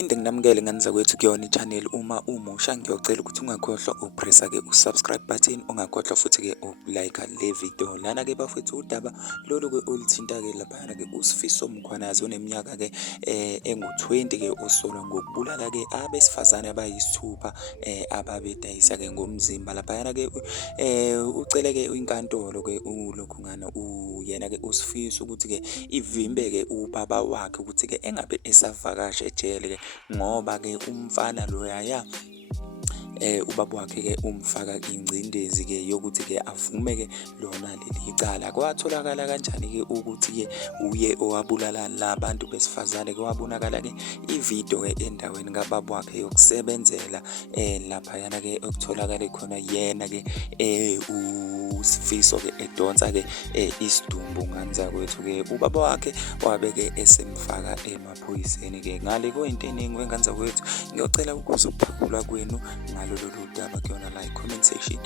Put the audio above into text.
Ngiphinde nginamukele ngani kwethu kuyona i-channel. Uma umusha ngiyocela ukuthi ungakhohlwa upressa-ke u-subscribe button, ungakhohlwa futhi-ke ukulike le video. Lana-ke bafethu udaba lolu-ke oluthinta-ke laphana-ke uSifiso Mkhwanazi oneminyaka-ke engu-20-ke osolwa ngokubulala-ke abesifazane abayisithupha ababedayisa-ke ngomzimba laphayana-ke. Ucele-ke inkantolo-ke ulokhungana yena-ke uSifiso ukuthi-ke ivimbe-ke ubaba wakhe ukuthi-ke engabe esavakasha ejele-ke ngoba-ke umfana loyaya ubaba wakhe-ke umfaka ingcindezi-ke yokuthi-ke avume-ke lona leli cala. Kwatholakala kanjani-ke ukuthi-ke uye owabulala la bantu besifazane-ke wabonakala-ke ividiyo-ke endaweni kababa wakhe yokusebenzela laphayana-ke okutholakale khona yena-ke uSifiso-ke edonsa-ke isidumbu ngani zakwethu-ke. Ubaba wakhe wabe-ke esemfaka emaphoyiseni-ke. Ngale kuyinto eningi wengane zakwethu, ngiyocela ukuze ukuphawula kwenu ngalo lolu daba kuyona la i-comment section